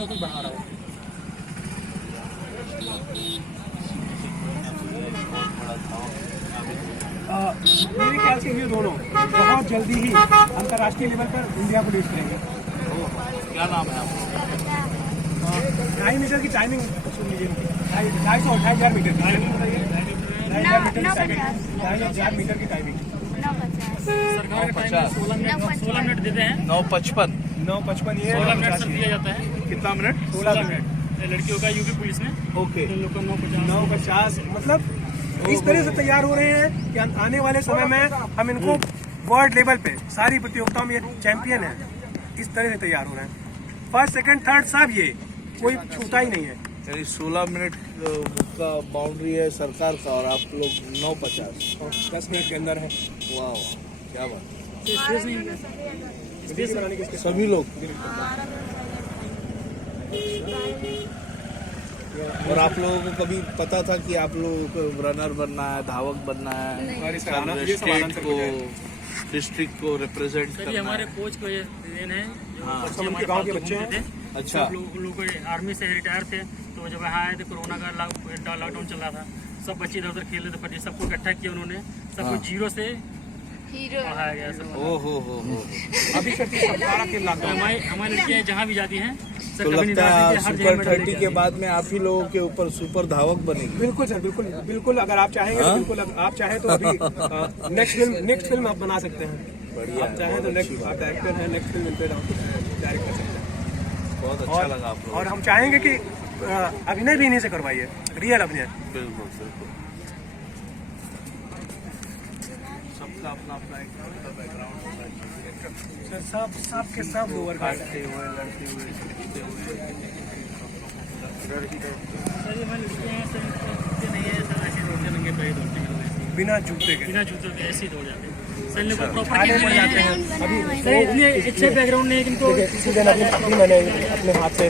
100 तक बढ़ा रहा हूँ। मेरे ख्याल से ये दोनों बहुत जल्दी ही अंतर्राष्ट्रीय लेवल पर इंडिया को लीड करेंगे। क्या नाम है आपका? 2.5 मीटर की टाइमिंग सुन लीजिए, 250 मीटर की टाइमिंग बताइए। 2,500 मीटर की टाइमिंग। सरकार का टाइम 16 मिनट देते हैं। 9:55 ये 16 मिनट सब दिया जाता है। कितना मिनट? 16 मिनट लड़कियों का यूपी पुलिस में। ओके। इन लोग का 9:50। 9:50 मतलब इस तरह से तैयार हो रहे हैं कि आने वाले समय में हम इनको वर्ल्ड लेवल पे सारी प्रतियोगिताओं में ये चैंपियन है, इस तरह से तैयार हो रहे हैं। फर्स्ट सेकंड थर्ड सब ये कोई छूटा ही नहीं है। यानी 16 मिनट का बाउंड्री है सरकार का और आप लोग 9:50 10 मिनट के अंदर है। वाह क्या बात। स्पेस नहीं है। स्पेस बनाने के सभी लोग और आप लोगों को कभी पता था कि आप लोगों को रनर बनना है, धावक बनना है, स्टेट को डिस्ट्रिक्ट को रिप्रेजेंट सर ये करना हमारे है? कोच को ये देन है। हाँ। बच्चे हमारे गाँव के पास बच्चे घूमते थे। अच्छा। सब लोग आर्मी से रिटायर थे, तो जब यहाँ आए थे कोरोना का लॉकडाउन चल रहा था, सब बच्चे इधर उधर खेल रहे थे, फिर सबको इकट्ठा किया उन्होंने, सबको हाँ। जीरो से पढ़ाया गया सब। ओ हो अभी सर सारा खेल तो हमारी लड़कियाँ जहाँ भी जाती हैं सर तो कभी लगता निराश है नहीं, हर जगह सुपर मेडल 30 लेके के आती बाद में आप ही लोगों के ऊपर सुपर धावक बनेगी। बिल्कुल सर, बिल्कुल अगर आप चाहेंगे तो बिल्कुल आप चाहें तो अभी नेक्स्ट फिल्म आप बना सकते हैं। बढ़िया आप चाहें तो नेक्स्ट आप डायरेक्टर हैं, नेक्स्ट फिल्म पे डायरेक्ट कर सकते हैं। बहुत अच्छा लगा आप लोग। और हम चाहेंगे कि अभिनय भी इन्हीं से करवाइए, रियल अभिनय। बिल्कुल सबका अपना अपना एक बैकग्राउंड होता है। सर सब के सब ओवर काटते हुए लड़ते हुए सीखते हुए सर ये हमारी लड़कियाँ हैं सर, इनके नहीं है सर, ऐसे दौड़ते नंगे पैर दौड़ते हैं लोग ऐसे ही। बिना जूते के। बिना जूते के ऐसे ही दौड़ जाते हैं सर। इनको प्रॉपर आगे खेलने बढ़ जाते हैं। अभी सर इतने अच्छे बैकग्राउंड नहीं है कि इनको किसी दिन अभी मैंने अपने हाथ से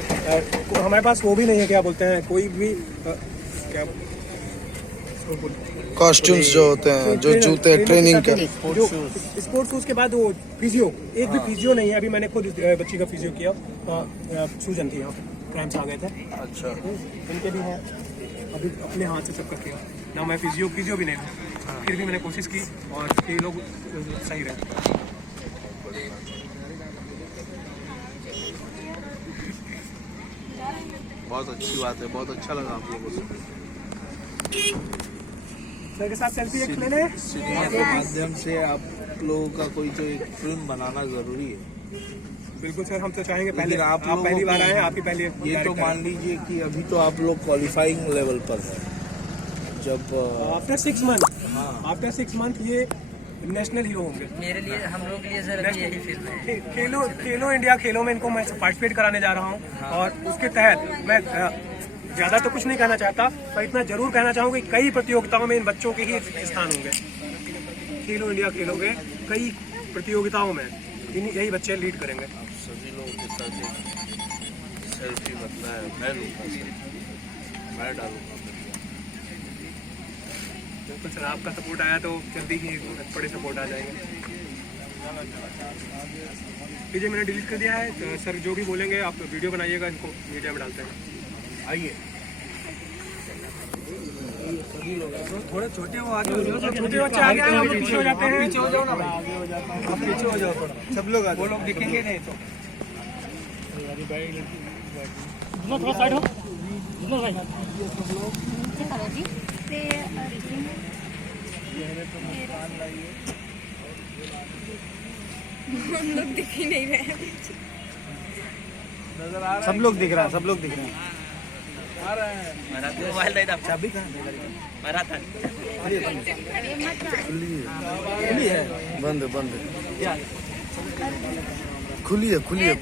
हमारे पास वो भी नहीं है, क्या बोलते हैं, कोई भी क्या कॉस्ट्यूम्स जो होते हैं, जो जूते ट्रेनिंग के स्पोर्ट्स शूज के बाद वो फिजियो, एक भी फिजियो नहीं है। अभी मैंने खुद बच्ची का फिजियो किया, सूजन थी, यहाँ क्रैम्प्स आ गए थे। अच्छा इनके भी हैं, अभी अपने हाथ से सबका किया ना। मैं फिजियो भी नहीं हूँ, फिर भी मैंने कोशिश की और ये लोग सही रहे। बहुत अच्छी बात है, बहुत अच्छा लगा आप लोगों से। मेरे साथ सेल्फी एक ले ले। सिनेमा के माध्यम से आप लोगों का कोई जो एक फिल्म बनाना जरूरी है। बिल्कुल सर, हम तो चाहेंगे पहले लेकिन आप लोगों पहली को- बार आए हैं, आप ही पहले ये तो डायरेक्टर मान लीजिए कि अभी तो आप लोग क्वालिफाइंग लेवल पर है। जब आफ्टर 6 मंथ हाँ आफ्टर 6 मंथ ये नेशनल हीरो होंगे। मेरे लिए हम लोग के लिए सर अभी यही फिल्म है। खेलो इंडिया खेलों में इनको मैं पार्टिसिपेट कराने जा रहा हूँ और उसके तहत मैं ज़्यादा तो कुछ नहीं कहना चाहता, पर इतना जरूर कहना चाहूँगा कि कई प्रतियोगिताओं में इन बच्चों के ही स्थान होंगे। खेलो इंडिया खेलों के कई प्रतियोगिताओं में यही बच्चे लीड करेंगे। आप सभी लोगों के साथ एक सेल्फी बनता है, मैं लूँगा, मैं डालूंगा। बिल्कुल सर, आपका सपोर्ट आया तो जल्दी ही बड़े सपोर्ट आ जाएंगे। वीडियो मैंने डिलीट कर दिया है, तो सर जो भी बोलेंगे आप वीडियो बनाइएगा, इनको मीडिया में डालते हैं। आइए थोड़े छोटे हो आगे, छोटे बच्चे आगे आए, आप पीछे हो जाते हैं। पीछे हो जाओ ना भाई, आप पीछे हो जाओ थोड़ा, सब लोग वो लोग दिखेंगे नहीं तो। थोड़ा साइड हो भाई। हम लोग दिख ही नहीं रहे हैं। सब लोग दिख रहा है, सब लोग दिख रहे हैं। मोबाइल दे दो। चाबी कहाँ है? मेरा था। खुली है। बंद खुली है अपने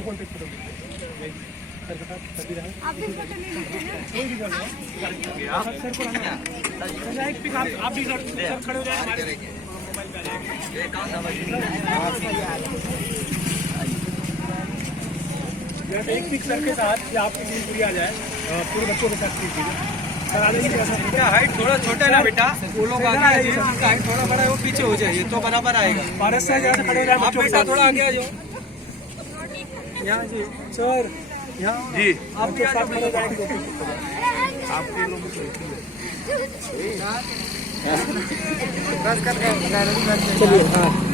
फोन पे फोटो आप भी फोटो नहीं लेते हैं? सर को रहना। एक पिक आप भी सर खड़े हो जाए हमारे एक पिक सर के साथ या आपकी टीम पूरी आ जाए, पूरे बच्चों के साथ पिक कीजिए। हाइट थोड़ा छोटा है ना बेटा, वो लोग आगे आ जाइए, उनका हाइट थोड़ा बड़ा है, वो पीछे हो जाइए तो बराबर आएगा। पारस सर जैसे खड़े हो जाए आप बच्चों के बेटा साथ। थोड़ा आगे आ जाओ। यहाँ जी सर, यहाँ जी आपके साथ खड़े जाएंगे। आपके लोग चलिए हाँ।